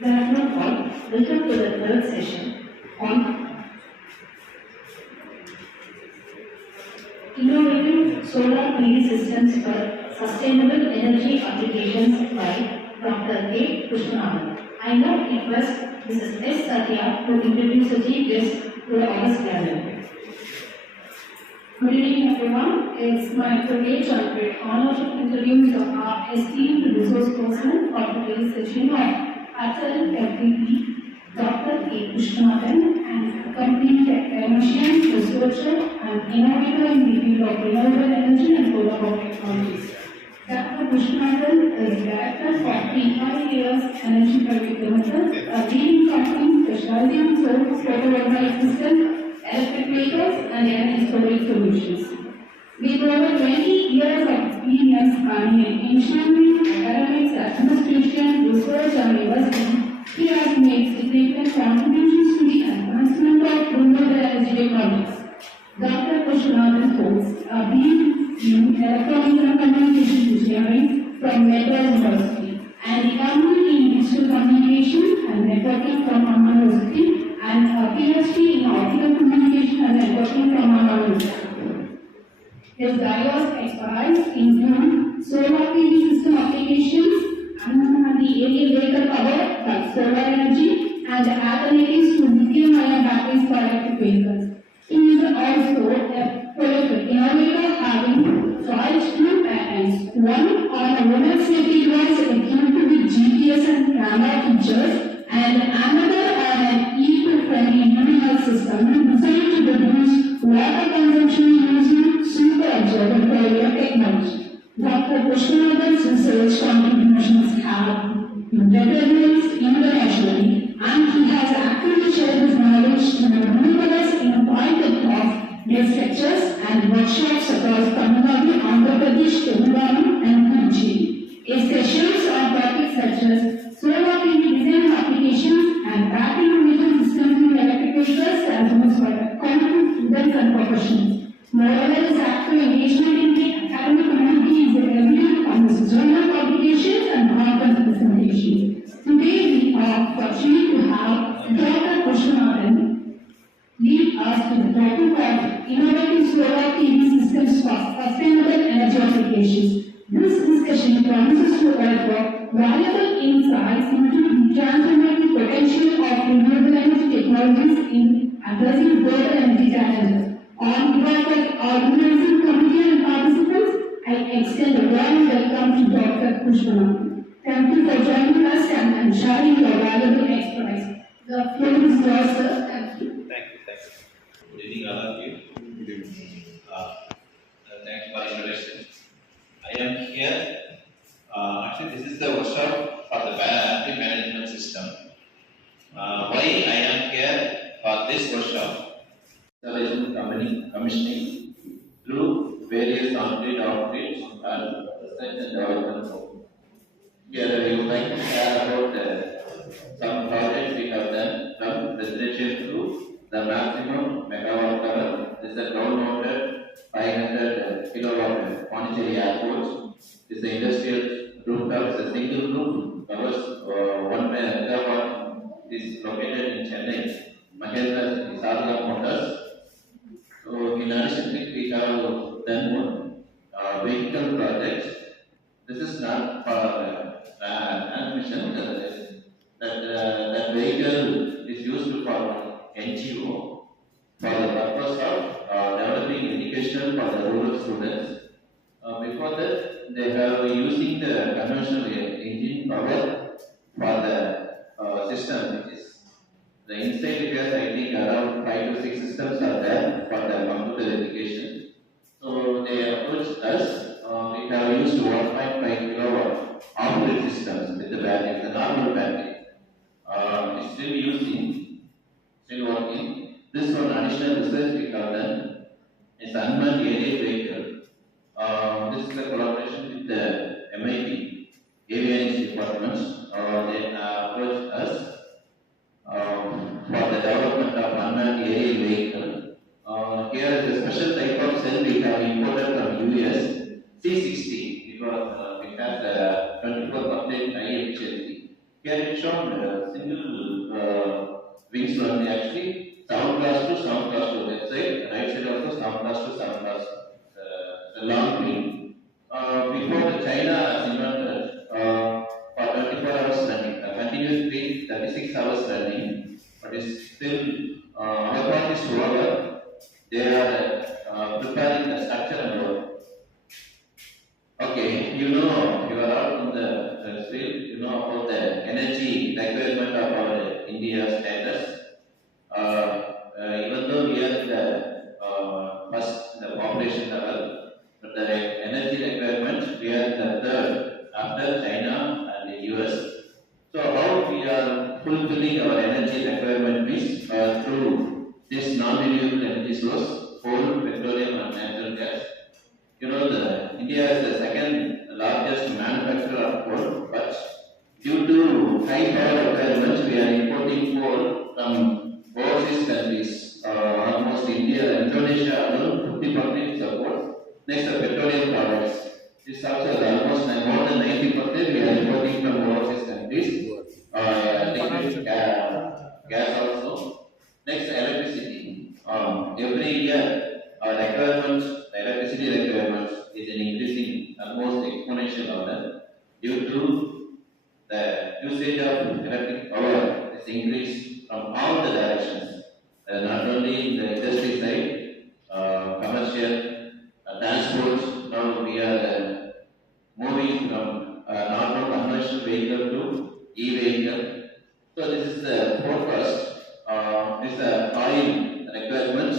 Good afternoon all. Welcome to the third session on innovative solar PV systems for sustainable energy applications by Dr. K. Krishnan. I now request Mrs. S. Satya to introduce the chief guest to the August gathering. Good evening everyone. It's my privilege and great honor to introduce our esteemed resource person for today's session of Atal Fdp, Dr. K. Krishnan, and accompanied technician, researcher and innovator in the field of renewable energy and solar power technologies. Dr. Krishnan is Director for PRES Energy Private Limited, a leading company specializing in solar photovoltaic systems, electric vehicles and energy storage solutions. With over 20 years of experience spanning engineering, academics, administration, research and investing, he has made significant contributions to the advancement of renewable energy technologies. Dr. Krishnan holds a BE in Electronics and Communication Engineering from Madras University and a MA in Digital Communication and Networking from Amma University and a PhD in Optical Communication and Networking from Amma University. His diverse expertise include solar PV system applications and the alien vehicle power like solar energy and alternatives to lithium-ion batteries for electric vehicles. He is also a prolific innovator having filed 2 patents, one on a road safety device equipped with GPS and camera features and another on an eco-friendly luminal system designed to reduce water consumption using super observatory technology. Dr. Krishnan's research contributions have been recognized internationally and he has actively shared his knowledge to numerous innovative guest lectures and workshops across Tamil Nadu, Andhra Pradesh, Telangana and Puducherry. His sessions on topics such as solar PV design applications and battery management systems in electric vehicles as well as for common students and professionals. Moreover, his active engagement in the academic community is evident from his journal publications and conference presentations. Today, we are fortunate to have Dr. Krishnan lead us to the topic of innovative solar PV systems for sustainable energy applications. This discussion promises to offer valuable insights into the transformative potential of renewable energy technologies in addressing global energy challenges. On behalf of organizing committee and participants, I extend a warm welcome to Dr. Krishnan. Thank you for joining us and sharing your valuable expertise. The floor is yours, sir. Thank you. Thank you. Good evening, all of you. Thanks for the introduction. I am here. Actually, this is the workshop for the battery management system. Why I am here for this workshop? Installation, commissioning through various on-grid, off-grid, and research and development. Here, we would like to share about some projects we have done from residential to the maximum megawatt power. This is a ground-mounted 500 kilowatt Pondicherry airport. This is the industrial rooftop. It's a single roof, covers 1 megawatt. It is located in Chennai. Mahindra is Atal Motors. So, in addition, we have done vehicle projects. This is not for transmission. That vehicle is used for NGO for the purpose of developing education for the rural students. Before that, they have using the conventional engine power for the system, which is the inside figures. I think around 5 to 6 systems are there for the computer education. So they approached us. We have used 1.5 kilowatt off-grid systems with the battery, the normal battery. It's still working. This one additional research we have done is unmanned aerial vehicle. This is a collaboration with the MIT avionics departments. They approached us for the development of unmanned aerial vehicle. Here is a special type of cell we have imported from US, C60. It has 24% high efficiency. Here it had shown single wings only actually, sound class to sound class to left side, right side also sound class to sound class, the long wing. Before the China has invented for 24 hours running, continuously 36 hours running, but is still our part is slower. They are preparing the structure and all. Okay, you are out in the field, you know about the energy requirement of our India status. Even though we are first in the population level, but the energy requirement we are the third after China and the US. So how we are fulfilling our energy requirement is through this non-renewable energy source, coal, petroleum and natural gas. India is the second largest manufacturer of coal, but due to high power requirements, we are importing coal from overseas countries. Almost Indonesia alone, 50% support. Next, the petroleum products. This also almost more than 90% we are importing from overseas countries. Liquid gas also. Next, electricity. Every year, our requirements, the electricity requirements is an increasing almost exponential order due to the usage of electric power is increased from all the directions, not only in the industry side, commercial, transport. Now we are moving from normal conventional vehicle to e-vehicle. So this is the forecast. This is the oil requirements.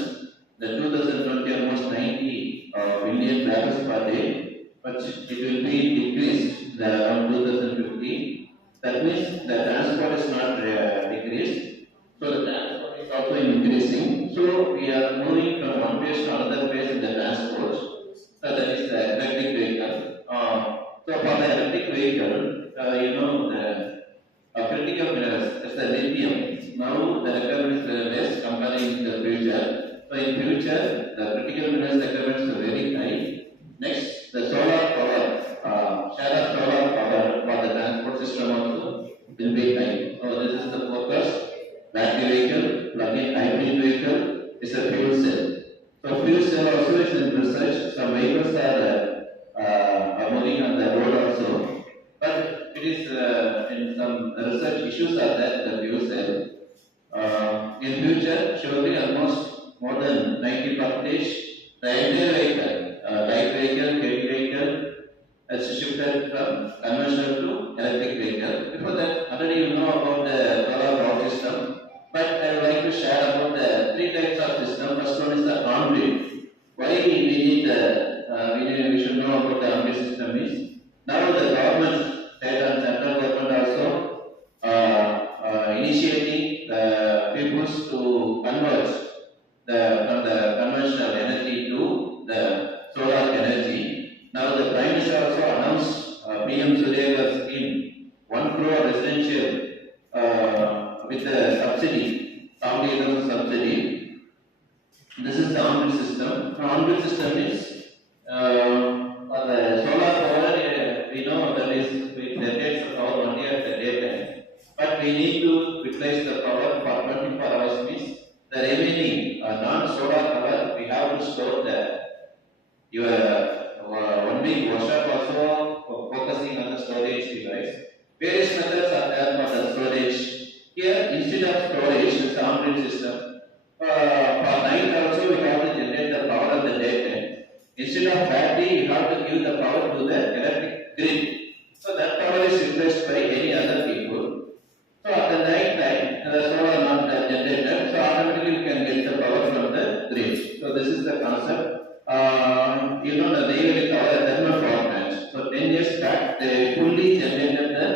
The 2020 almost 90 billion barrels per day, but it will be decreased around 2050. That means the transport is not decreased, so the transport is also increasing. So we are moving from one phase to another phase in the transport. So that is the electric vehicle. So for the electric vehicle, the critical minerals, as the lithium. Now the requirement is less comparing the future. So in future, the critical minerals requirements are very high. Next, the solar power, share of solar power for the transport system also will be high. So this is the focus. Battery vehicle, plug-in hybrid vehicle is a fuel cell. So fuel cell also is in research. Some vehicles are moving on the road also, but it is in some research issues are there the fuel cell. In future, surely almost more than 90%, the entire vehicle, light vehicle, heavy vehicle, has shifted from conventional to electric vehicle. Before that, already you know about the solar power system, but I would like to share about the three types of system. First one is the on-grid. Why we need we should know about the on-grid system is, now the government, state and central government also initiating the peoples to convert from the conventional energy to the solar energy. Now the Prime Minister also announced PM Surya scheme, 1 crore residential with a subsidy, 70,000 subsidy. This is the on-grid system. The on-grid system is for the solar power. We know that is it generates the power only at the daytime, but we need to utilize the power for 24 hours. Means the remaining non-solar power, we have to store your 1 week workshop also focusing on the storage device. Various methods are there for the storage. Here, instead of storage, the on-grid system, for night also we have to generate the power of the daytime. Instead of battery, you have to give the power to the electric grid. So that power is replaced by any other people. So at the night time, the solar not generated, so automatically you can get the power from the grid. So this is the concept. The Navy power thermal power plants. So 10 years back, they fully generated the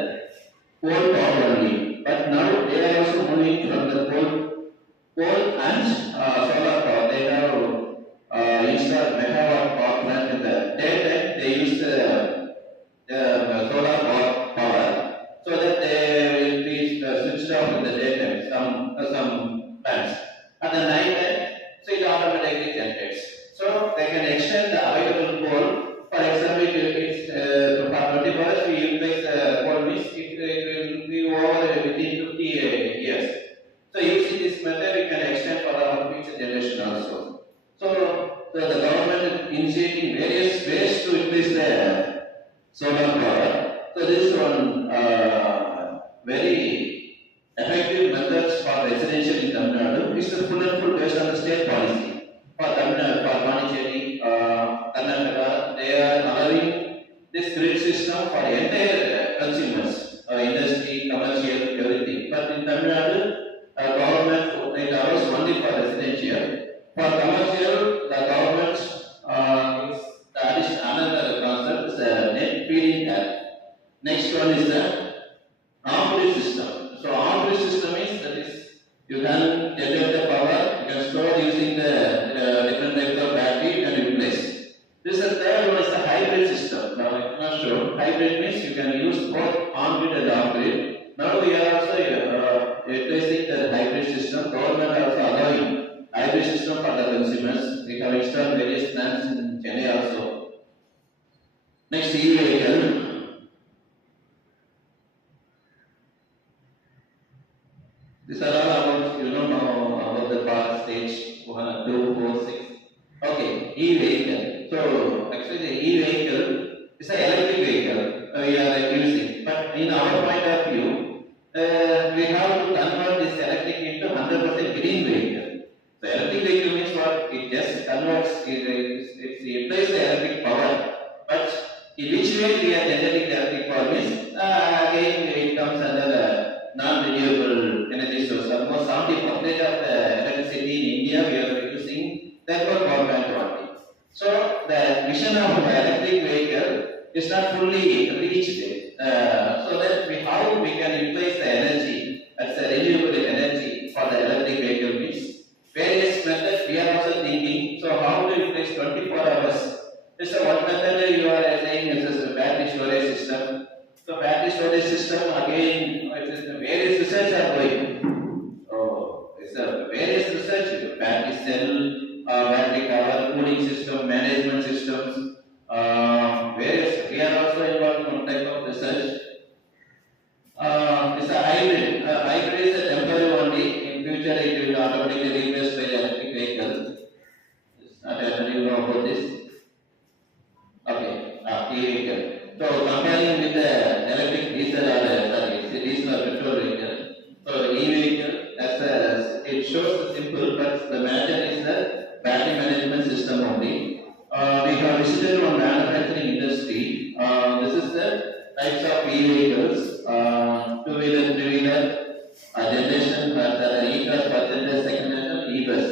coal power only. But now they are also moving from the coal and solar power. They have installed megawatt power plant in the daytime. They use the solar power so that they will be switched off in the daytime. Some plants. At the night time, so it automatically generates. So they can extend the available coal. For example, it's for 20 hours we utilize coal means it will be over on very effective methods for residential in Tamil Nadu. It's a full and full based on the state policy. For Tamil Nadu, for Pondicherry, Karnataka, they are allowing this grid system for entire consumers, industry, commercial, everything. But in Tamil Nadu, government it allows only for residential. For commercial, the government is that is another concept is a net feeding tariff. Next one is the arm system. So arm system is that is you can generate the power, you can store using the different types of battery and replace. This is third one is the hybrid system. Now I cannot show. Hybrid means you can use both on grid and off grid. Now we are also replacing the hybrid system. Government also allowing hybrid system for the consumers. We have installed various plants in Chennai also. Next, e-vehicle. These are all about, you know, about the power stage 1, 2, 4, 6. Okay, e-vehicle. So, actually, the e-vehicle is an electric vehicle we are using. But in our point of view, we have to convert this electric into 100% green vehicle. So, electric vehicle means what? It just converts, it replaces the electric power. But in which way we are generating the electric power means, again, it comes under the non-renewable energy source. Almost 70% of the electricity in India we are using thermal power plant only. So the mission of the electric vehicle is not fully reached. So that how we can utilize the energy as a renewable energy for the electric vehicle means various methods we are also thinking. So how to utilize 24 hours? This is one method you are saying is a battery storage system. So battery storage system again, various research are going. So it's a various research, battery cell, battery cover, cooling system, management systems, various. We are also involved in one type of research. It's a hybrid. Hybrid is a temporary only. In future, it will automatically replace by electric vehicle. It's not you know about this. Okay, e-vehicle. So comparing with the electric diesel or diesel or petrol vehicle, so e-vehicle it shows the simple, but the matter is the battery management system only. We have visited one manufacturing industry. This is the types of e-vehicles, two-wheeler, three-wheeler, generation, e-bus, passenger, second generation, e-bus.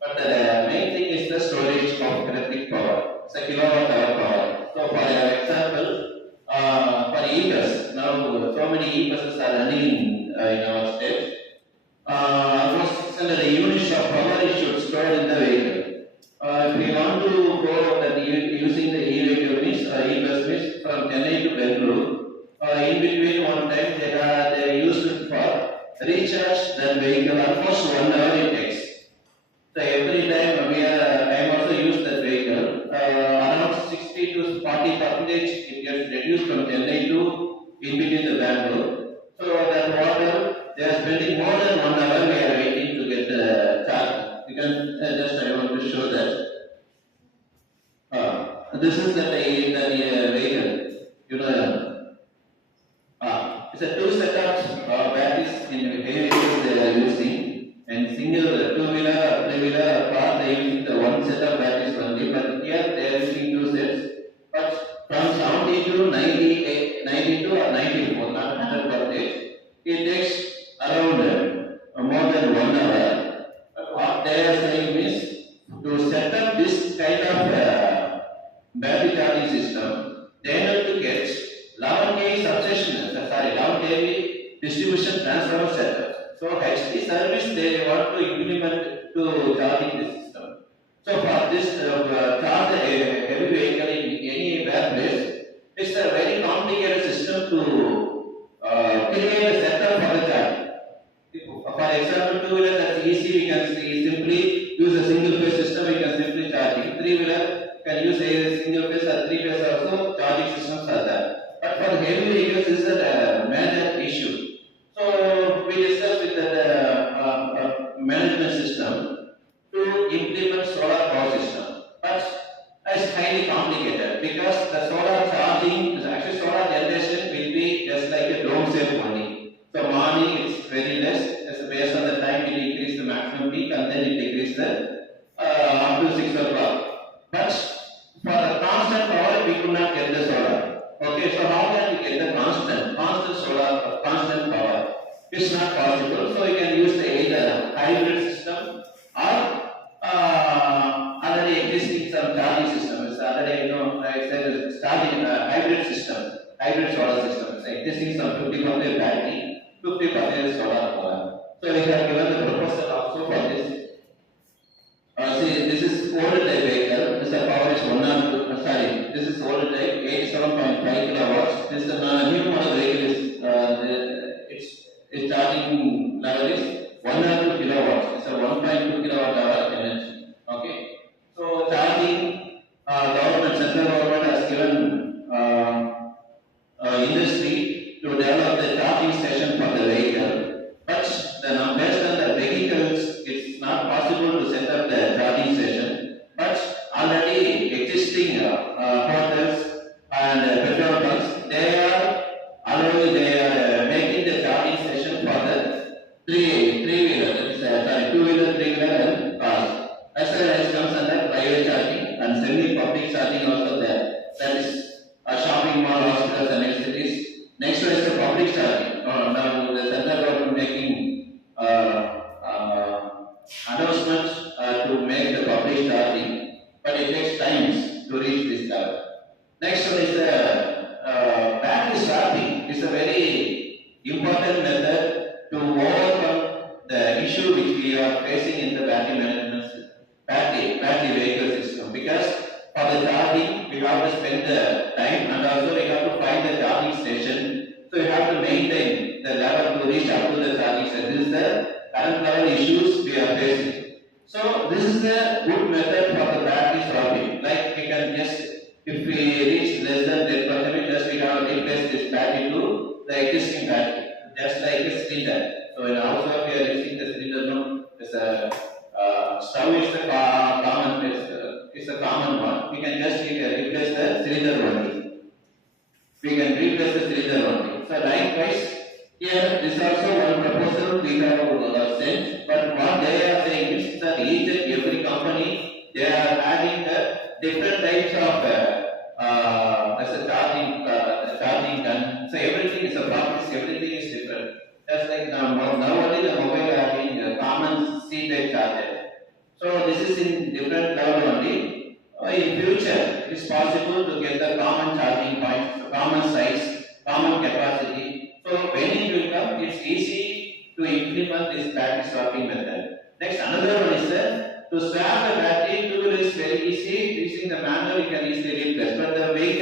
But the main thing is the storage of electric power. It's a kilowatt hour power. So for example, for e-bus, now so many e-buses are running in our state. Almost 600 units of power is should store in the vehicle. If we want to go that using the e-vehicle means e-bus means from Chennai to Bengaluru, in between one time they used it for recharge that vehicle almost 1 hour it takes. So every time I am also used that vehicle, around 60 to 40% it gets reduced from Chennai to in between the Bangalore. So that water they are spending more than 1 hour we are waiting to get the charge. You can just I want to show that. This is the vehicle. You know, it's a two setups batteries in vehicles they are using, and single two-wheeler or three-wheeler car they are using the one set of batteries only. But here they are using two sets. But from 70 to 92 or 94, not 100%, it takes around more than 1 hour. But what they are saying is to set up this kind of battery charging system, they have to get 11 kV substation, 11 kV distribution transformer setup. So HD service they want to implement to charging the system. So for this charge a heavy vehicle in any place, it's a very complicated system to create a setup for the charging. For example, two-wheeler that's easy, we can simply use a single phase system, we can simply charging. Three-wheeler can use a single phase or three phase also, charging systems are there. But for heavy vehicles, this is a major issue. So we discussed with the management system to implement solar power system. But it's highly complicated because the solar charging, actually solar generation will be step only. So morning it's very less. As based on the time it increase the maximum peak and then it decrease the up to 6 o'clock. But for the constant power we could not get the solar. Okay, so how can we get the constant solar constant power? It's not possible. So you can use either hybrid system or already existing some charging system. It's already, I said starting hybrid system, hybrid solar system. It's existing some 50% battery, 50% solar power. So we have given the proposal also for this. See, this is old type vehicle. This power is 1 or 2. Sorry, this is old type 87.5 kilowatts. This new model vehicle is its charging level is 1 or 2 kilowatts. It's a 1.2 kilowatt hour energy. Okay. So charging, government, central government has given industry to develop the charging station for the vehicle. But based on the vehicles, it's not possible to set up the charging station. But already existing hotels and petrol pumps, they are making the charging station for the three-wheeler, that is two-wheeler, three-wheeler and cars. As well as comes under private charging and semi-public charging also there. That is shopping mall, hospitals and cities. Next one is the public charging. Now the central government making announcements to make the public charging, but it takes time to reach this level. Next one is the battery swapping. It's a very important method to overcome the issue which we are facing in the battery management system, battery vehicle system. Because for the charging, we have to spend the time and also we have to find the charging station. So we have to maintain the level to reach up to the charging station. This is the current level issues we are facing. So this is a good method for the battery swapping. Like we can just, if we reach less than 10%, just we have to replace this battery to the existing battery, just like a cylinder. So in our house we are using the cylinder now. It's a stove is the common, it's a common one. We can just replace the cylinder only. We can replace the cylinder only. So likewise, here this is also one proposal we have sent. But what they are saying is that each and every company, they are having different types of as a charging gun. So everything is a process, everything is different. Just like nowadays the mobile are having a common C-type charger. So this is in different level only. In future, it is possible to get the common charging points, common size, common capacity. So when it will come, it's easy to implement this battery swapping method. Next, another one is to swap the battery. Two-wheeler is very easy. Using the manual, you can easily replace. But the heavy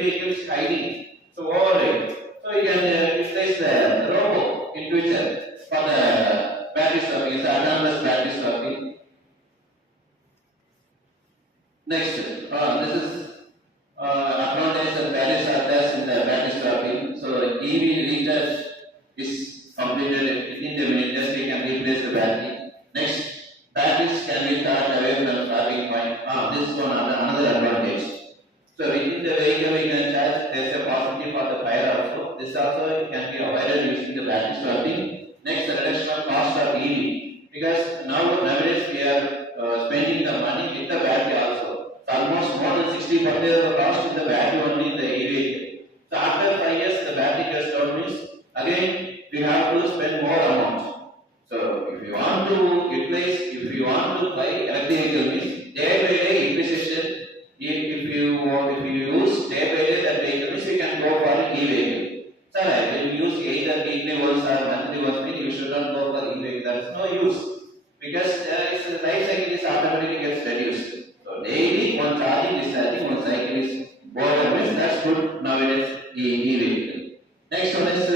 vehicle is hiding. So override. So you can replace the robo in future for the battery swapping. It's autonomous battery swapping. Next, this is advantage of battery swappers in the battery swapping. So EV recharge is completed within the minute. Just we can replace the battery. Next, batteries can be charged away from the swapping point. This is another advantage. So within the vehicle we can charge. There is a possibility for the fire also. This also can be avoided using the battery swapping. Next, the reduction of cost of EV. Because nowadays we are spending the money with the battery also. So almost more than 60% of the cost is the battery only in the EV. So after 5 years the battery gets down means again we have to spend more amount. So if you want to replace, if you want to buy electric vehicle means day by day depreciation. If you use day by day that vehicle means you can go for e-vehicle. So when you use either weekly once or monthly once, you should not go for e-vehicle. There is no use because its life cycle is automatically gets reduced. So daily one charging, discharging, one cycle is over means that's good nowadays e-vehicle. Next one is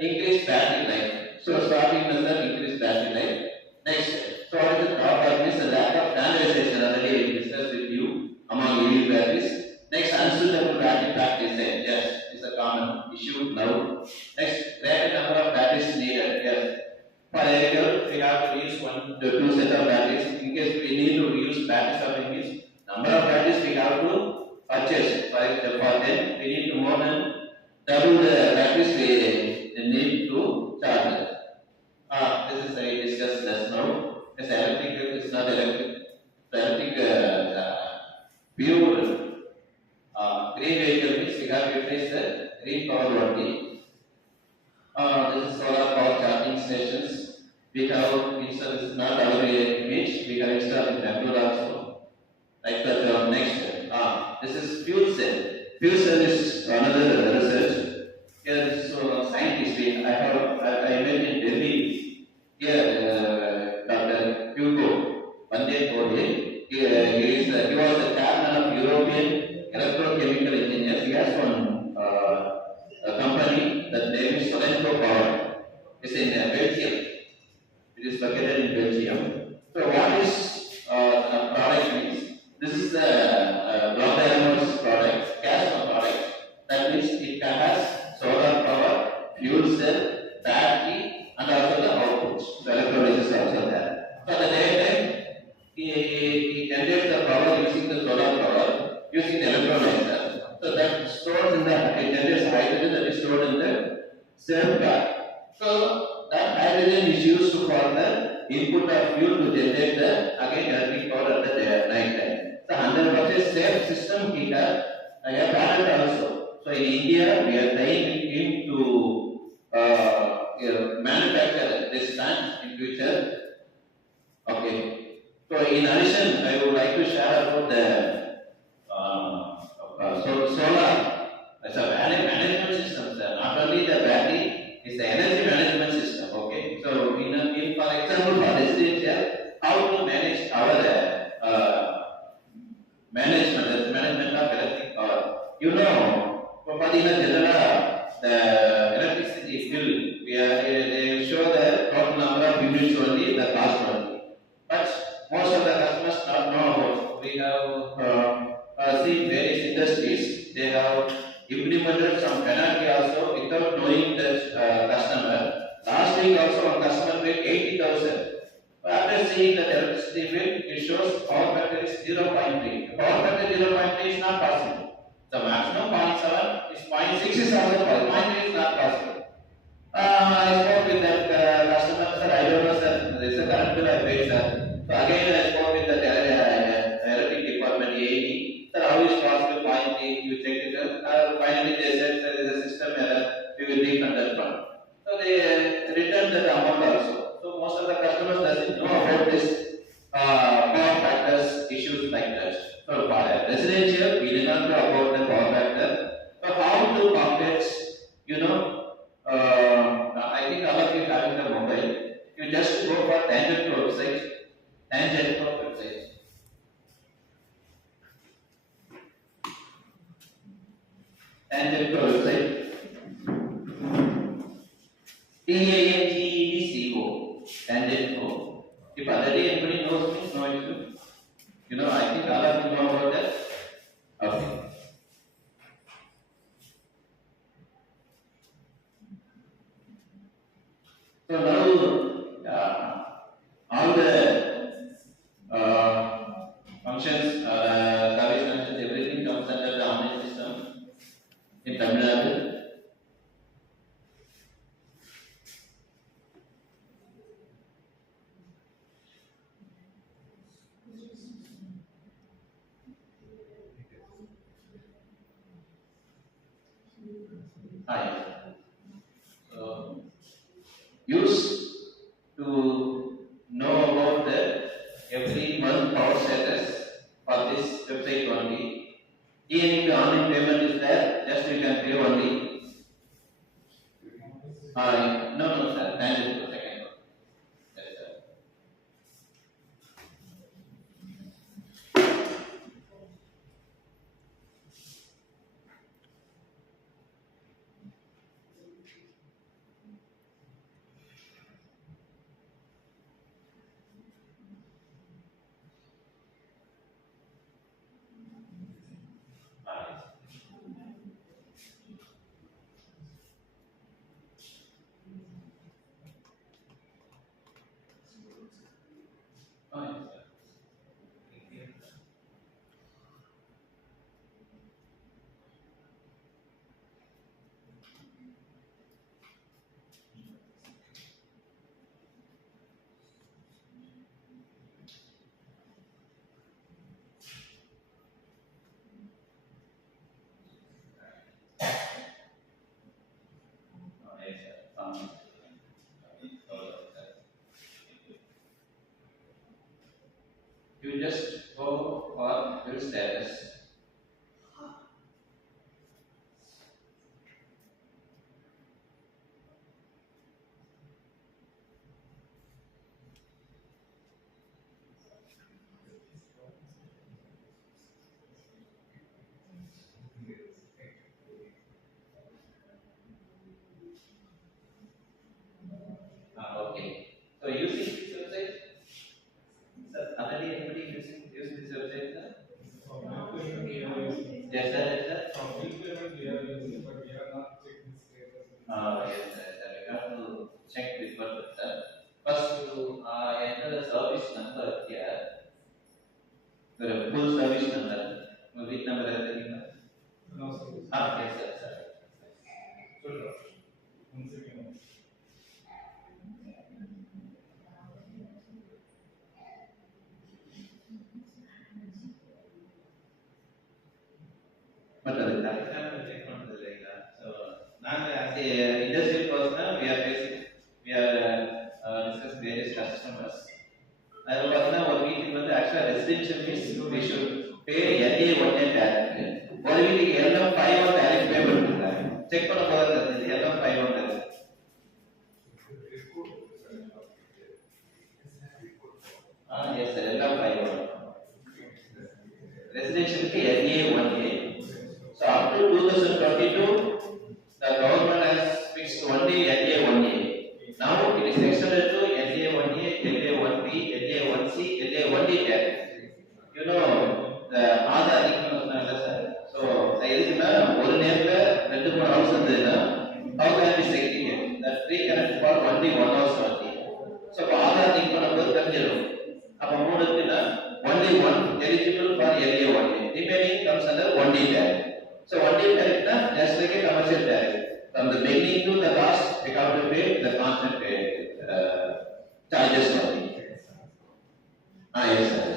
increased battery life. So starting method increased battery life. Next, so what is the drawback is the lack of standardization. Already we discussed with you among EV batteries. Next, unsuitable battery pack design. Yes, it's a common issue now. Next, greater number of batteries needed. Yes. For vehicle, we have to use 1 to 2 set of batteries. In case we need to use batteries of means number of batteries we have to purchase. For them, we need to more than double the batteries we We have installed, this is not our image, we have installed in Bangalore also. Like that, next, this is fuel cell. Fuel cell is another research. Here is scientist, I met in Delhi. Here, Dr. Hugo, Pandey Kode, he was the chairman of European Electrochemical Engineers. He has one a company, the name is Solenco Power. It's in Belgium. It is located in Belgium. So what is a product means? This is the block diamonds product, gas product. That means it has solar power, fuel cell, battery, and also the outputs. The electrolysis is also there. So at the daytime, he generates the power using the solar power, using the electrolyzer. So that stores in the, it generates hydrogen that is stored in the cell car. So that hydrogen is used for the input of fuel to generate the again electric power at the night time. So 100% safe system heater, a battery also. So in India, we are trying him to manufacture this plant in future. Okay. So in addition, I would like to share about the solar as a management system. Not only the battery, it's the energy management system. Okay. So in for example, for residential, how to manage our management of electric power. You know, for the general, the electricity bill, they show the total number of units only, the cost only. But most of the customers not know about. We have seen various industries, they have implemented some penalty also without knowing the customer. Last week also one customer paid 80,000. After seeing the electricity bill, it shows power factor is 0.3. Power factor 0.3 is not possible. The maximum 0.7 is 0.6 is also possible. 0.3 is not possible. I spoke with that customer, sir, I don't know, sir, there is a current bill I paid, sir. So again I spoke with the electric department, AE, sir, how is possible 0.3, you checked it out. Finally they said, sir, there is a system error, we will refund that fund. So they returned that amount also. So most of the customers doesn't know about this power factors issues like that. So for residential, we did not know about the power factor. So how to calculate, you know, I think all of you having the mobile. You just go for tangent website, tangent website. Tangent website. TANGEDCO. Tangent. If already anybody knows me, no issue. You know, I think all of you know about that. Okay. So now, all the functions, service functions, everything comes under the online system in Tamil Nadu. Hi. So, used to know about the every month power status for this website only. Even if the online payment is there, just you can pay only. No, sir. Tangent for second one. Yes, sir. just go for bill status. Okay. So using this website, sir, already anybody using this website, sir? Yes, sir. Yes, sir. Yes, sir. We have to check this one, sir. First, you enter the service number here. The full service number. Which number is the yes, sir. But அது கரெக்டா check பண்றது இல்லைங்களா? So நாங்கள் as a industrial personnel we are discuss various customers. அதில் பார்த்தீங்கன்னா ஒரு வீட்டுக்கு வந்து ஆக்சுவலாக residential fees we should pay LA 1 tariff. ஒரு வீட்டுக்கு LM 5 tariff pay பண்ணிருக்காங்க. செக் பண்ண போது LM 5 tariff. Yes sir, LM 5 residential के LA 1A. So up to 2022, the government has fixed only LA 1A. Now it is extended to LA 1A, LA 1B, LA 1C, LA 1D tariff. You know the other income, sir. So எதுக்குன்னா ஒரு நேரத்துல 2-3 house இருந்ததுன்னா how can we segregate? The free connect for only one house only. So Aadhaar link பண்ணும்போது தெரிஞ்சிடும். அப்ப மூணு இருக்குன்னா only one eligible for LA 1A. Remaining comes under 1D tariff. So 1D tariff na just like a commercial tariff. From the beginning to the last, we have to pay the constant charges only. Yes sir. Yes, sir.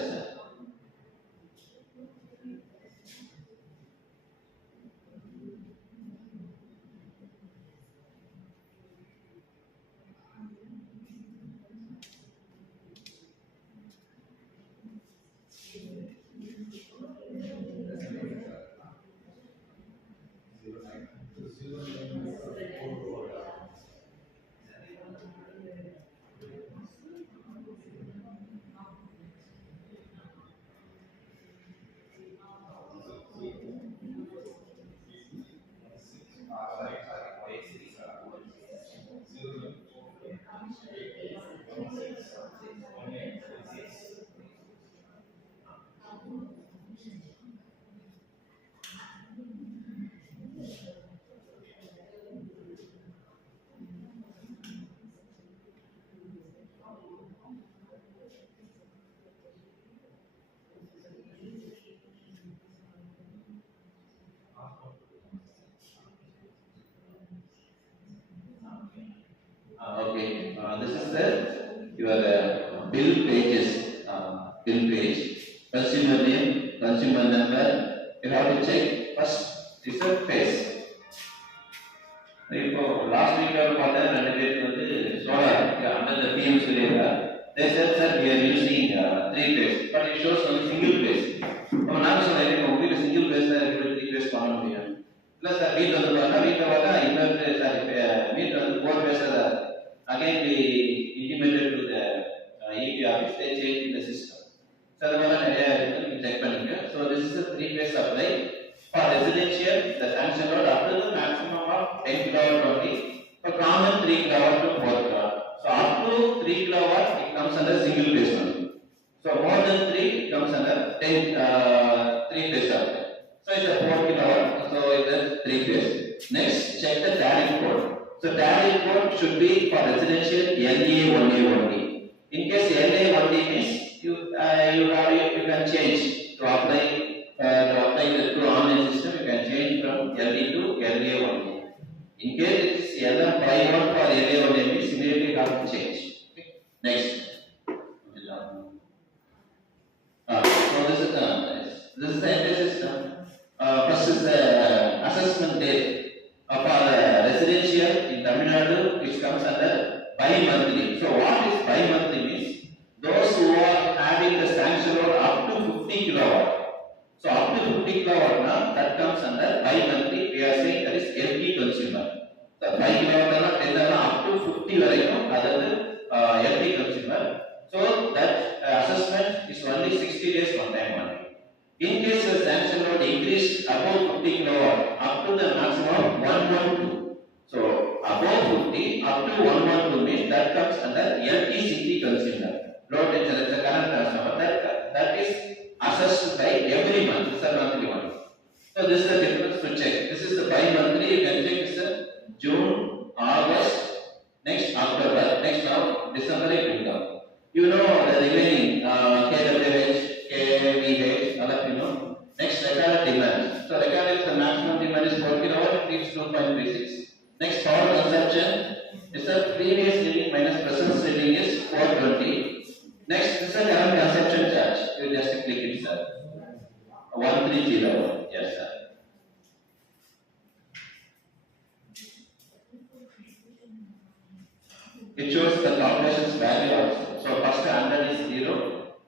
Okay, this is your bill pages, bill page, consumer name, consumer number. You have to check first. It's a face. இப்போ last week பார்த்தா ரெண்டு பேருக்கு வந்து solar under the PM சொல்லியிருக்கா. They said sir we are using 3 phase, but it shows only single phase. அப்ப நான் சொன்னேன் இப்போ உங்க single phase தான் இருக்கு 3 phase பண்ண முடியும். இல்ல சார் வீட்ல வந்து பார்த்தா இன்னொரு சாரி வீட்ல வந்து 4 phase தான். Again we intimated to the EP office, they changed the system. So அதனால நிறைய இருக்கு செக் பண்ணுங்க. So this is a 3 phase supply for residential. The sanction load up to the maximum of 10 kilowatt only. For common 3 kilowatt to 4 kilowatt. So up to 3 kilowatt it comes under single phase only. So more than 3 it comes under 3 phase supply. So it's a 4 kilowatt. So it is 3 phase. Next, check the tariff code. So tariff code should be for residential LA 1A only. In case LA 1D means you can change to apply the to online system. You can change from LD to LA 1A. In case it is LM 51 for LA 1A means immediately have to change. Okay. Next. So this is the entry system. First is the assessment date for residential in Tamil Nadu, which comes under bi-monthly. So what is bi-monthly means? Those who are having the sanction load up above 50 kilowatt up to the maximum of 112. So above 50 up to 112 means that comes under LTCT consumer. Low tension, it's a current transformer that is assessed by every month. It's a monthly one. So this is the difference to check. This is the bi-monthly. You can check this is June, August, next October, next now December it will come. You know the remaining KWH, KVH, all of you know. Next recorded demand. So recorded the maximum demand is 4 kilowatt, it is 2.36. Next power consumption is the previous reading minus present reading is 420. Next this is the current consumption charge. You just click it, sir. 130. Yes, sir. It shows the calculations value also. So first 100 is 0.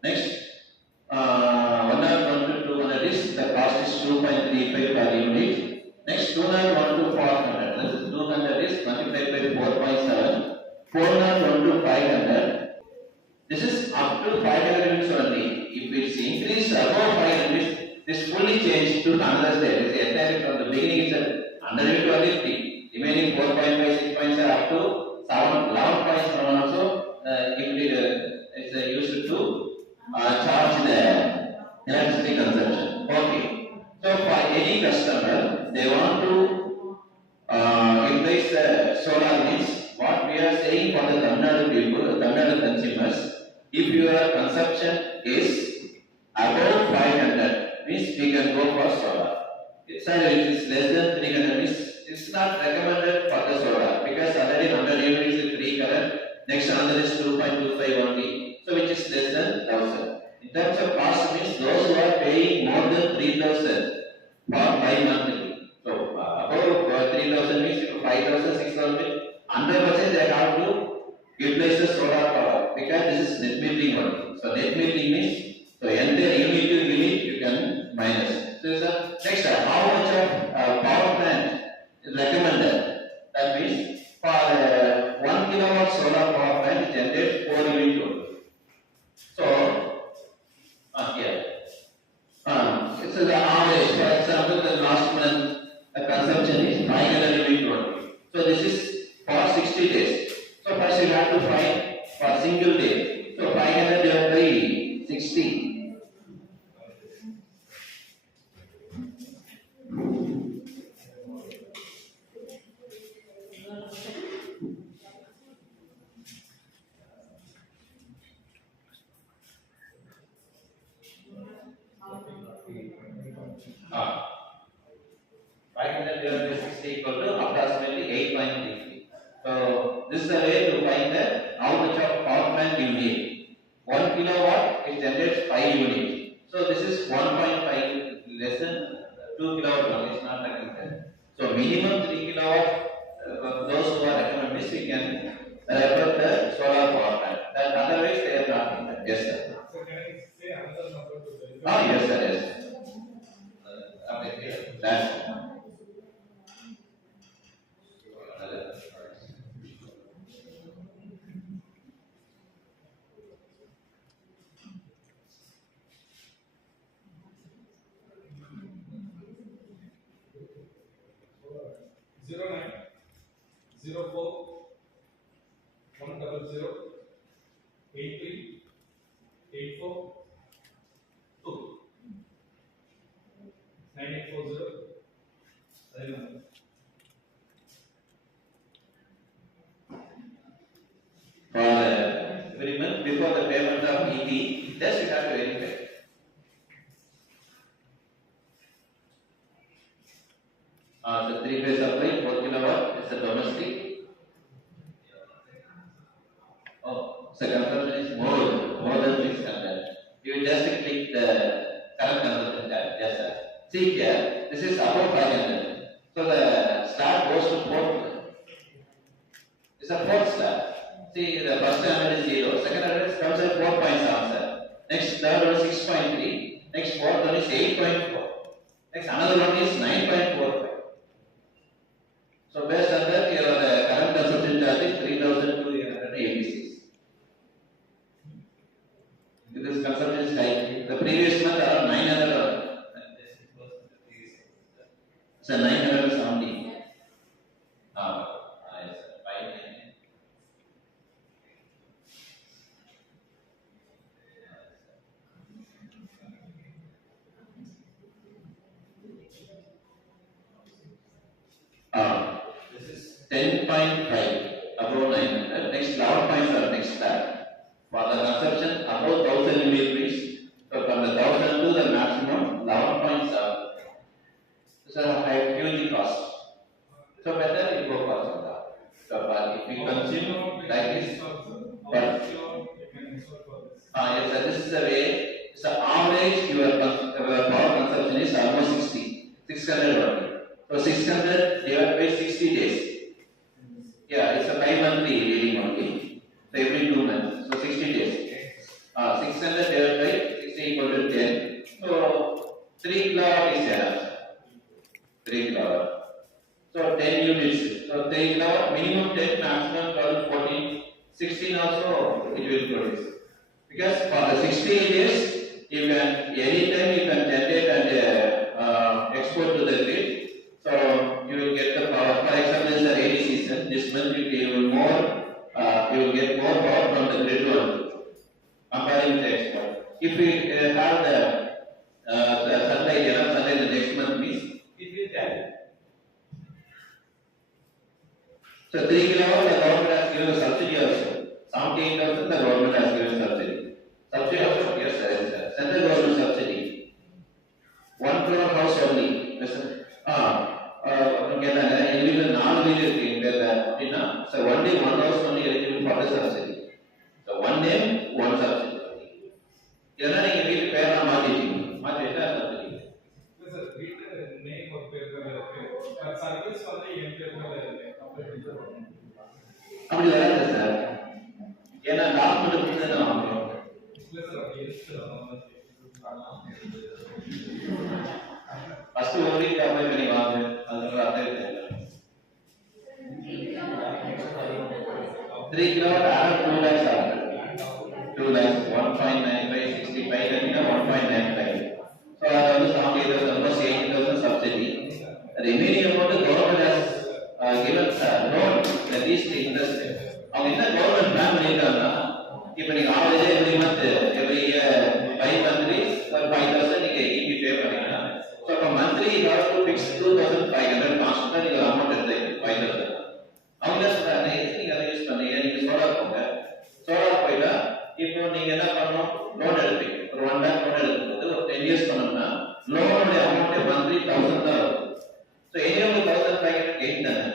Next 101 to 200 is the cost is 2.35 per unit. Next 201 to 400. This is 200 is multiplied by 4.7. 401 to 500. This is up to 500 units only. If it's increased above 500 units, this fully changed to another state. It's entirely from the beginning it's under unit only 3. Remaining 4.5, 6.7 up to 11.7 also it's used to charge the electricity consumption. Okay. So for any customer, they want to replace the solar means what we are saying for the Tamil Nadu people, the Tamil Nadu consumers, if your consumption is above 500 means we can go for solar. If it is less than 300 means it's not recommended for the solar because already 100 units is 3 current, next another is 2.25 only, so which is less than 1000. In terms of cost means those who are paying more than 3000 for bi-monthly. So above 3000 means 5000, 6000, 100% they have to utilize the solar power because this is net metering only. So net metering means so entire unit you can minus. So next how much of power plant is recommended? That means for 1 kilowatt solar power plant generates 4 units only. So here it's the average. For example, the last month the consumption is 500 units only. So this is for 60 days. So first you have to find for single day. So 500 divided by 60. Ah, 500 divided by 60 equal to approximately 8.33. So this is the way to find the how much of power plant you need. 1 kilowatt it generates 5 units. So this is 1.5 less than 2 kilowatt only. It's not recommended. So minimum 3 kilowatt. Those who are recommended, we can refer the solar power plant. That otherwise they are not needed. Yes, sir. So can I say another number to verify? Ah, yes, sir. Yes. That's 0904 100 83 84 2 9840 7. for every month before the payment of EB, just you have to verify. The 3-phase supply, 4 kilowatt is the domestic. Oh, so consumption is more than 600. You just click the current consumption tab. Yes, sir. See here, this is above 500. So the slab goes to 4th. It's a 4th slab. See, the first 100 is 0, second 100 comes at 4.7. Next, third one is 6.3. Next, fourth one is 8.4. Next, another one is 9.45. So based on that, your current consumption charge is 3,286. This consumption is high. The previous month around 900. 10.5 above 900. Next 11 points are next tab. For the consumption above 1000 unit means, so from the 1000 to the maximum 11 points are so high huge cost. So better you go for solar. So but if we consume like this, but yes sir, this is the way. So average your power consumption is almost 600 only. So 600 divided by 60 days. Yeah, it's a 5-monthly reading only. So every 2 months. So 60 days. 600 divided by 60 equal to 10. So 3 kilowatt is enough. 3 kilowatt. So 10 units. So 3 kilowatt, minimum 10, maximum 12, 14, 16 also it will produce. Because for the 60 days, you can anytime you can generate and export to the grid. So you will get the power. For example, it's the rainy season. This month you will get more power from the grid only, comparing with the export. If we have the sunlight, enough sunlight the next month means it will carry. So 3 kilowatt the government has given a subsidy also. 78,000 the government has given subsidy. Subsidy also, yes sir, yes sir. Central government subsidy. 1 crore house only. Yes sir. Individual 4 வீடு இருக்கு இங்க அப்படின்னா so one day one house only eligible for the subsidy. So one name one subsidy. இதெல்லாம் நீங்க வீட்டு பேரெல்லாம் மாத்திட்டா subsidy. இல்ல sir வீட்டு நேம் ஒரு பேர்ல இருக்கு. சர்வீஸ் வந்து என் பேர்ல இருக்கு. அப்படி வராது சார். ஏன்னா டாக்குமெண்ட் கொடுத்தா தான் வாங்குறோம். இல்ல சார் அப்படி இருக்கு. ஃபர்ஸ்ட் ஒரு வீக் அப்ளை பண்ணி வாங்க. அதுக்கு அப்ளை பண்ணலாம். 3 kilowatt around 2 lakhs after. 2 lakhs 1.95 65 and 1.95. So that is 70,000 almost 80,000 subsidy. The remaining amount the government has given loan that is the interest. அவங்க என்ன கவர்மெண்ட் பிளான் பண்ணிருக்காங்கன்னா இப்போ நீங்க ஆவரேஜா every month every 5 monthly for 5,000 நீங்க EB பே பண்ணீங்கன்னா so for monthly you have to fix 2,500 constant நீங்க amount எடுத்து 5,000. அவங்க சொல்றாங்க நீங்க அதை யூஸ் பண்ணீங்க நீங்க சோலார் போங்க. சோலார் போயிட்டா இப்போ நீங்க என்ன பண்ணணும் லோன் எடுப்பீங்க. ஒரு 1 lakh லோன் எடுக்கும்போது ஒரு 10 years பண்ணோம்னா லோனோட அமௌண்ட் மந்த்லி 1000 தான் வரும். ஸோ எனியும் 1,500 கெயின் தானே.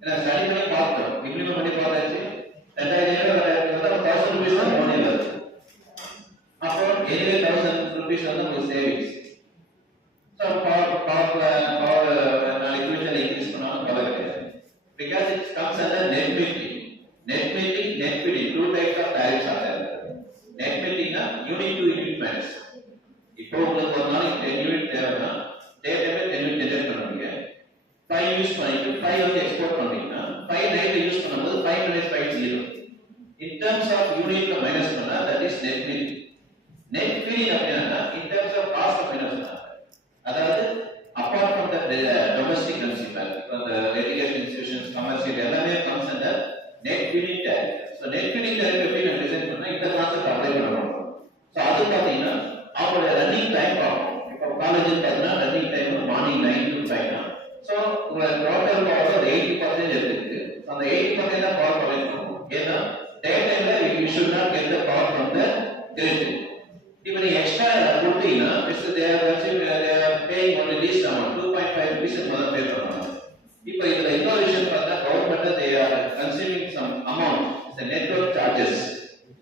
ஏன்னா ஸ்டடி பண்ணி பார்த்தோம் இம்ப்ளிமெண்ட் பண்ணி பார்த்தாச்சு 2,000 rupees தான் லோனே வருது. அப்போ எனிவே 1,000 rupees வந்து உங்களுக்கு சேவிங்ஸ். ஸோ பவர் நாளைக்கு ஃபியூச்சர்ல இன்க்ரீஸ் பண்ணாலும் கவலை கிடையாது. Because it comes under net metering. Net metering, net feeding, 2 types of tariffs are there. Net metering na unit to unit matters. இப்போ உங்களுக்கு ஒரு நாளைக்கு 10 யூனிட் தேவைன்னா டே டைம்ல 10 யூனிட் ஜெனரேட் பண்ணுவீங்க. 5 யூஸ் பண்ணிட்டு 5 வந்து எக்ஸ்போர்ட் பண்ணீங்கன்னா 5 நைட் யூஸ் பண்ணும்போது 5 minus 5 0. In terms of unit minus பண்ணா that is net metering. Net feeding அப்படின்னா in terms of cost of minus பண்ணா. அதாவது apart from the domestic consumer, from the education institutions, commercial, எல்லாமே comes under net feeding tariff. So net feeding tariff எப்படி நான் design பண்ணா இந்த concept apply பண்ணணும். So அது பாத்தீங்கன்னா அவங்களோட ரன்னிங் டைம் ஆகும். இப்போ காலேஜில் பார்த்தீங்கன்னா ரன்னிங் டைம் மார்னிங் 9 to 5 தான். ஸோ உங்களோட டோட்டல் பவர் 80% எடுத்துருக்கு. அந்த 80% தான் பவர் கிடைக்கும். ஏன்னா டே டைம்ல you should not get the power from the grid. இப்போ நீ எக்ஸ்ட்ரா கொடுத்தீங்கன்னா paying only least amount 2.5 rupees முதல்ல பே பண்ணுவாங்க. இப்போ இதுல இன்னொரு விஷயம் பார்த்தா government they are consuming some amount the network charges.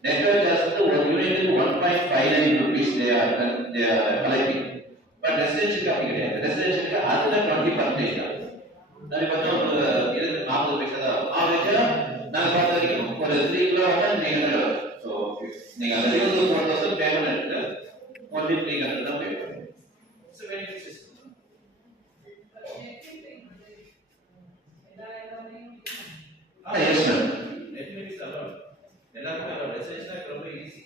Network charges வந்து ஒரு யூனிட்டுக்கு 1.59 rupees they are collecting. But residential அப்படி கிடையாது. ரெசிடென்ஷியலுக்கு அதுல 20% தான். நான் பார்த்தா இதுக்கு 40 பைசா தான். ஆவரேஜா நான் பார்த்த வரைக்கும் ஒரு 3 கிலோவாட் 300 வரும். ஸோ நீங்க அந்த 24,000 பேமெண்ட் எடுத்து only 300 தான் பே பண்ணுவீங்க. It's a very good system. Yes ma'am. Net metering is allowed. எல்லாருக்கும் allowed. Residential is ரொம்ப easy.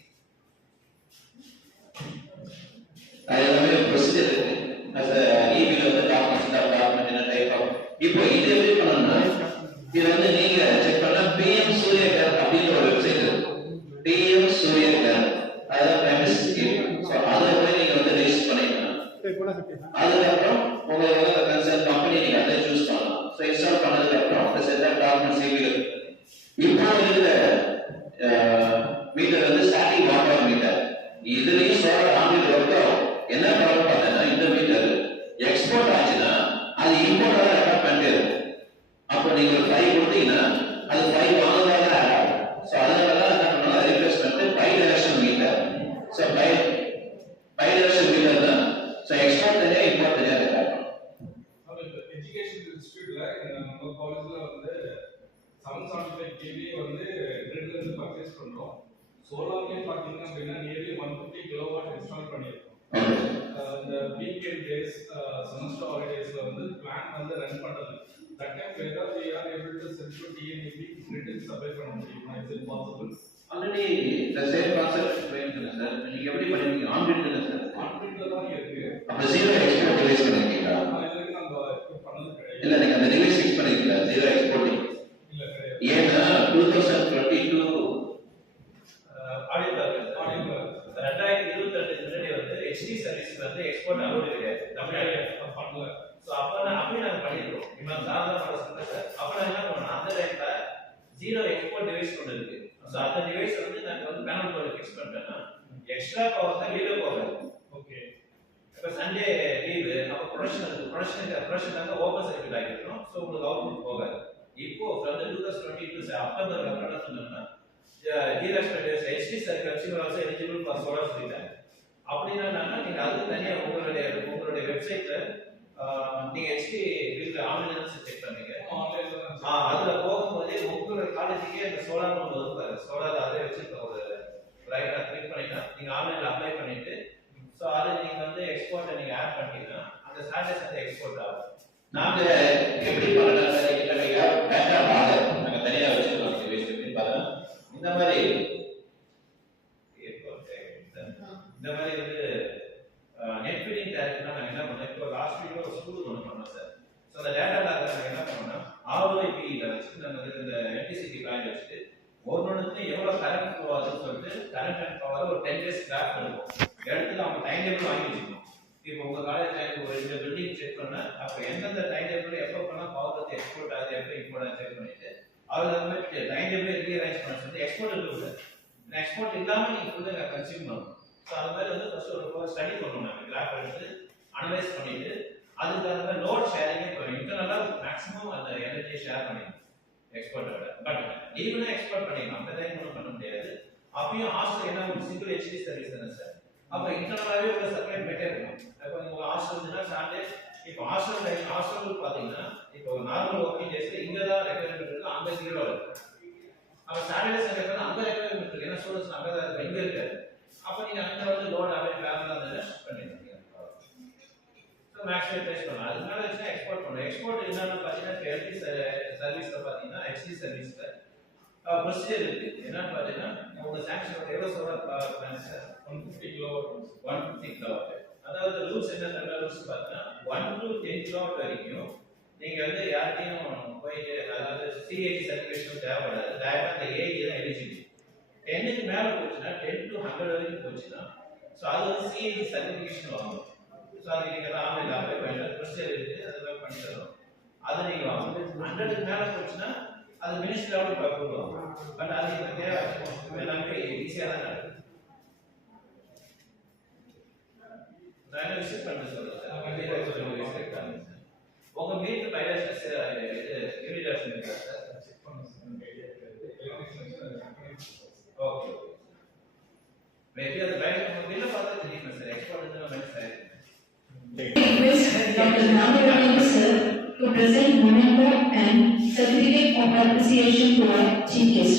அதனால ப்ரொசீஜர் இருக்கு. as a EBல வந்து டாக்குமெண்ட் என்ன டைப் ஆஃப். இப்போ இது எப்படி பண்ணனும்னா இது வந்து நீங்க செக் பண்ணா PM சூரியகர் அப்படிங்கிற ஒரு வெப்சைட் இருக்கு. PM சூரியகர் அதாவது பிரைமரி ஸ்கீம். சோ அதுல போய் நீங்க வந்து ரெஜிஸ்டர் பண்ணிக்கலாம். அதுக்கப்புறம் உங்களோட கன்சர்ன் கம்பெனி நீங்க அதை சூஸ் பண்ணலாம். சோ இன்ஸ்டால் பண்ணதுக்கு அப்புறம் இப்போ இருக்கிற மீட்டர் வந்து ஸ்டாட்டிக் வாட்டர் மீட்டர். இதுலயும் சோலார் ஆம்பியர் ஒர்க் ஆகும். என்ன ப்ராப்ளம் பார்த்தீங்கன்னா இந்த மீட்டர் எக்ஸ்போர்ட் ஆச்சுன்னா அது இம்போர்ட் ரெக்கார்ட் பண்ணிட்டே இருக்கும். அப்போ நீங்க ஒரு 5 கொடுத்தீங்கன்னா அது 5 வாங்குறதா ஆட் ஆகும். ஸோ அதனால தான் என்ன பண்ணணும், ரீப்ளேஸ் பண்ணிட்டு bi direction meter. So bi direction meter தான். ஸோ எக்ஸ்போர்ட் தனியா இம்போர்ட் தனியா ரெக்கார்ட் பண்ணும். எஜுகேஷன் இன்ஸ்டிடியூட்ல நம்ம காலேஜ்ல வந்து 775 kV வந்து கிரிட்ல இருந்து பர்ச்சேஸ் பண்றோம். சோலார்லயே பாத்தீங்க அப்படின்னா நியர்லி 150 கிலோவாட் இன்ஸ்டால் பண்ணியிருக்கோம். இந்த வீக்கெண்ட் டேஸ் செமஸ்டர் ஹாலிடேஸ்ல வந்து பிளான் வந்து ரன் பண்றது. That time whether we are able to sell to TNEB grid supply பண்ண முடியுமா? Is it possible? Already the same concept போயிட்டு சார். நீங்க எப்படி பண்ணுவீங்க? ஆன் கிரிட் இல்ல சார். ஆன் கிரிட்ல தான் இருக்கு. அப்ப ஜீரோ எக்ஸ்போர்ட் ரிலீஸ் பண்ணிருக்கீங்களா? இதுக்கு நம்ம பண்ணது கிடையாது. இல்ல நீங்க அந்த ரிலீஸ் ஃபிக்ஸ் பண்ணிருக்கீங்களா? Zero exporting. இல்ல கிடையாது. ஏன்னா 2022 2022 முன்னாடி வந்து HD சர்வீஸ் வந்து எக்ஸ்போர்ட் அலோட் கிடையாது. தமிழ்நாட்டுல பண்ணல. சோ அப்ப நாங்க பண்ணிருக்கோம். இம்மா சாரதா பண்ண சொன்னாங்க சார். அப்ப நாங்க என்ன பண்ணோம், அந்த டைம்ல ஜீரோ எக்ஸ்போர்ட் டிவைஸ் கொண்டு இருக்கு. சோ அந்த டிவைஸ் வந்து நாங்க வந்து பேனல் போர்ட்ல ஃபிக்ஸ் பண்ணிட்டோம்னா எக்ஸ்ட்ரா பவர் தான் வெளியில போகாது. ஓகே. இப்ப சண்டே லீவு அப்ப ப்ரொடக்ஷன் வந்து ஓபன் சர்க்யூட் ஆகிருக்கும். சோ உங்களுக்கு அவுட்புட் போகாது. இப்போ from the 2022 அப்ப அந்த என்ன சொன்னோம்னா HD circuit also eligible for solar சொல்லிட்டாங்க. அப்படினா நீங்க அதுக்கு தனியா உங்களுடைய வெப்சைட்ல நீங்க HD பில் ஆன்லைன்ல செக் பண்ணுங்க. அதுல போகும்போது உங்களுடைய காலேஜுக்கே அந்த சோலார் கொண்டு வருவாங்க. சோலார் அதை வச்சு ஒரு ரைட்டா கிளிக் பண்ணிட்டா நீங்க ஆன்லைன்ல அப்ளை பண்ணிட்டு சோ அதை நீங்க வந்து எக்ஸ்போர்ட் நீங்க ஆட் பண்ணிட்டீங்கன்னா அந்த ஸ்டாட்டஸ் வந்து எக்ஸ்போர்ட் ஆகும். நாங்க எப்படி பண்ணலாம் சார்? நீங்க டேட்டா பார் நாங்க தனியா வச்சிருக்கோம். டிவைஸ் எப்படி பாருங்க. இந்த மாதிரி வந்து நெட் ஃபீடிங் டேரக்ட்னா நாங்க என்ன பண்ணோம், இப்போ லாஸ்ட் வீக்ல ஒரு ஸ்கூலுக்கு ஒன்று பண்ணோம் சார். ஸோ அந்த டேட்டாவில் நாங்கள் என்ன பண்ணோம்னா ROIPல வச்சு நாங்கள் இந்த எலக்ட்ரிசிட்டி பாயிண்ட் வச்சுட்டு ஒவ்வொன்றுக்கு எவ்வளோ கரண்ட் ஃப்ளோ ஆகுதுன்னு சொல்லிட்டு கரண்ட் அண்ட் பவர் ஒரு 10 days கிராஃப் இருக்கும். இடத்துல அவங்க டைம் டேபிள் வாங்கி வச்சுக்கணும். இப்போ உங்க காலேஜ் டைம் ஒரு இந்த பில்டிங் செக் பண்ணா அப்போ எந்தெந்த டைம் டேபிள் எப்போ பண்ணா பவர் வந்து எக்ஸ்போர்ட் ஆகுது எப்போ இம்போர்ட் ஆகுது செக் பண்ணிட்டு அவங்க அந்த மாதிரி டைம் டேபிள் ரீஅரேஞ்ச் பண்ண சொல்லி எக்ஸ்போர்ட் இருக்குது. எக்ஸ்போர்ட் இல்லாமல் நீங்கள் ஃபுல்லாக கன்சியூம் பண்ணணும். ஸோ அது மாதிரி வந்து ஃபர்ஸ்ட் ஒரு ஸ்டடி பண்ணணும். நாங்கள் கிராஃப் எடுத்து அனலைஸ் பண்ணிட்டு அதுக்கான லோட் ஷேரிங்கே இப்போ இன்டர்னலாக மேக்ஸிமம் அந்த எனர்ஜியை ஷேர் பண்ணிடணும் எக்ஸ்போர்ட்டோட. பட் லீவ்னா எக்ஸ்போர்ட் பண்ணிடலாம், அந்த டைம் ஒன்றும் பண்ண முடியாது. அப்பயும் ஹாஸ்டல் என்ன ஒரு சிங்கிள் HD சர்வீஸ் தானே சார். அப்போ இன்டர்னலாகவே உள்ள சப்ளை போயிட்டே இருக்கும். இப்போ உங்கள் ஹாஸ்டல் இருந்துன்னா சாட்டர்டே இப்போ ஹாஸ்டல் பார்த்தீங்கன்னா இப்போ நார்மல் ஒர்க்கிங் டேஸ்ல இங்கே தான் ரெக்யர்மெண்ட் இருக்கு, அங்கே 0 இருக்கு. அப்போ சாட்டர்டே சண்டே அங்கே ரெக்யர்மெண்ட் இருக்கு, ஏன்னா ஸ்டூடெண்ட்ஸ் அங்கே தான் இருக்கு, இங்கே இருக்காது. அப்போ நீங்கள் அங்கே வந்து லோட் அப்படியே ஃபேமிலியாக அந்த ஷிஃப்ட் பண்ணிடுங்க. ஸோ மேக்ஸிமம் ப்ரைஸ் பண்ணலாம். அதனால வச்சுன்னா எக்ஸ்போர்ட் பண்ணலாம். எக்ஸ்போர்ட் என்னன்னு பார்த்தீங்கன்னா எலக்ட்ரிக் சர்வீஸில் பார்த்தீங்கன்னா HD சர்வீஸில் ப்ரொசீஜர் இருக்கு. என்னன்னு பார்த்தீங்கன்னா உங்க சாங்ஷன் எவ்வளோ சோலார் பிளான் சார் 150 கிலோவாட். அதாவது ரூல்ஸ் என்ன தர ரூல்ஸ் பார்த்தீங்கன்னா 1 to 10 கிலோவாட் வரைக்கும் நீங்க வந்து யார்கிட்டையும் போயிட்டு அதாவது CAG சர்டிஃபிகேஷன் தேவைப்படாது. டேரக்டா அந்த AE தான் எலிஜிபிள். 10க்கு மேல போச்சுன்னா 10 to 100 வரைக்கும் போச்சுன்னா ஸோ அது வந்து CAG சர்டிஃபிகேஷன் வாங்கணும். ஸோ அது நீங்க ஆன்லைன்ல அப்ளை பண்ணிட்டு ப்ரொசீஜர் இருக்கு, அதெல்லாம் பண்ணி தரோம். அது நீங்க வாங்கணும். 100க்கு மேல போச்சுன்னா அது மினிஸ்ட்ரி லெவலில் பார்க்கணும். பட் அது இப்போ தேவை எல்லாமே ஈஸியாக தான் நடக்குது. நான் என்ன விசிட் பண்ண சொல்றேன் சார். உங்க மீட்டர் பைரஸ் யூனிடாக்ஷன் இருக்கா சார்? செக் பண்ண ஓகே. மேபி அது பைரஸ் உங்க வீட்ல பார்த்தா தெரியும் சார். எக்ஸ்போர்ட் வந்து நம்ம sir Request Dr. Nagaraj sir to present memento and certificate of appreciation to our chief guest.